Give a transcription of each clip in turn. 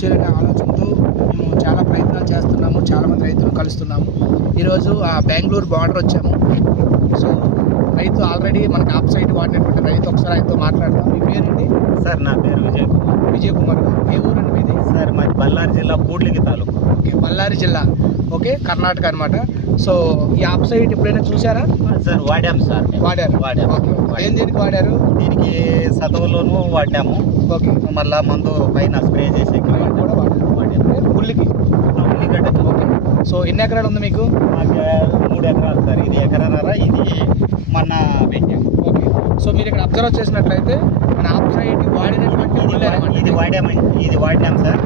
చేయాలనే ఆలోచనతో మేము చాలా ప్రయత్నాలు చేస్తున్నాము. చాలామంది రైతులను కలుస్తున్నాము. ఈరోజు బెంగళూరు బార్డర్ వచ్చాము. సో రైతు ఆల్రెడీ మనకు ఆప్ సైడ్ వాడినటువంటి రైతు, ఒకసారి ఆయనతో మాట్లాడదాం. మీ పేరండి? సార్ నా పేరు విజయ్ కుమార్. ఏ ఊరండి మీది? సార్ మాది బళ్ళారి జిల్లా పూడ్లిగి తాలూకు. ఓకే, బళ్ళారి జిల్లా. ఓకే, కర్ణాటక అనమాట. సో ఈ ఆప్ సైడ్ ఎప్పుడైనా చూసారా? సార్ వాడాము సార్. వాడారు. ఓకే, ఏం దేనికి వాడారు? దీనికి సతవలోనూ వాడాము. ఓకే, మళ్ళా మందు పైన స్ప్రే చేసే కూడా వాడారు. ఉల్లికి. ఉల్లిగడ్డ. ఓకే, సో ఎన్ని ఎకరాలు ఉంది మీకు? 3 ఎకరాలు సార్. ఇది ఎకరన్నర, ఇది మొన్న పెట్టాము. ఓకే, సో మీరు ఇక్కడ అబ్జర్వ్ చేసినట్లయితే మన ఆప్ సైడ్ వాడినటువంటి ఇది వాడినాం సార్.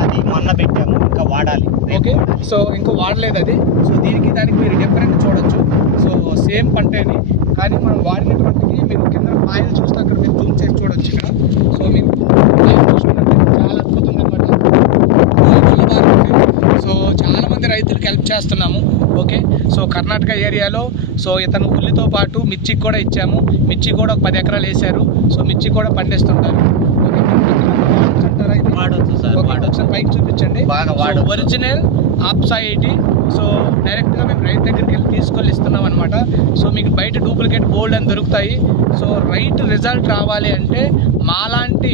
అది మొన్న పెట్టాము, ఇంకా వాడాలి. ఓకే, సో ఇంకో వాడలేదు అది. సో దీనికి దానికి మీరు డిఫరెంట్ చూడొచ్చు. సో సేమ్ పంటేని, కానీ మనం వాడినటువంటిది మీరు కింద పాయలు చూస్తే అక్కడ మీరు జూమ్ చేసి చూడొచ్చు. ఇక్కడ సో మీరు పాయలు చూసుకున్నట్లయితే చాలా అద్భుతంగా అనమాట. సో చాలామంది రైతులకు హెల్ప్ చేస్తున్నాము. ఓకే, సో కర్ణాటక ఏరియాలో సో ఇతను ఉల్లితో పాటు మిర్చికి కూడా ఇచ్చాము. మిర్చి కూడా ఒక 10 ఎకరాలు వేశారు. సో మిర్చి కూడా పండిస్తుంటారు. ఓకే, వాడొచ్చు సార్. ఒకసారి పైకి చూపించండి. బాగా ఒరిజినల్ ఆప్సాయిటీ. సో డైరెక్ట్గా మేము రైతు దగ్గరికి వెళ్ళి తీసుకొని ఇస్తున్నాం అనమాట. సో మీకు బయట డూప్లికేట్ గోల్డ్ అని దొరుకుతాయి. సో రైట్ రిజల్ట్ రావాలి అంటే మాలాంటి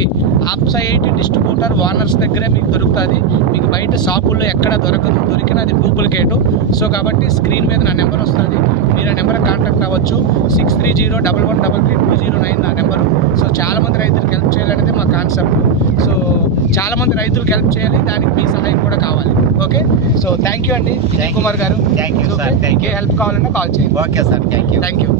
ఆప్సాయిటీ డిస్ట్రిబ్యూటర్ ఓనర్స్ దగ్గరే మీకు దొరుకుతుంది. మీకు బయట షాపుల్లో ఎక్కడ దొరకదు. దొరికిన అది డూప్లికేటు. సో కాబట్టి స్క్రీన్ మీద నా నెంబర్ వస్తుంది. మీరు ఆ నెంబర్ కాంటాక్ట్ అవ్వచ్చు. 6301133209 నా నెంబరు. సో చాలామంది రైతులకు హెల్ప్ చేయాలనేది మా కాన్సెప్ట్. సో చాలామంది రైతులకు హెల్ప్ చేయాలి, దానికి మీ సహాయం కూడా కావాలి. ఓకే, సో థ్యాంక్ యూ అండి విజయ్ కుమార్ గారు. Thank you sir. A help కావాలన్నా కాల్ చేయండి. Okay sir, thank you.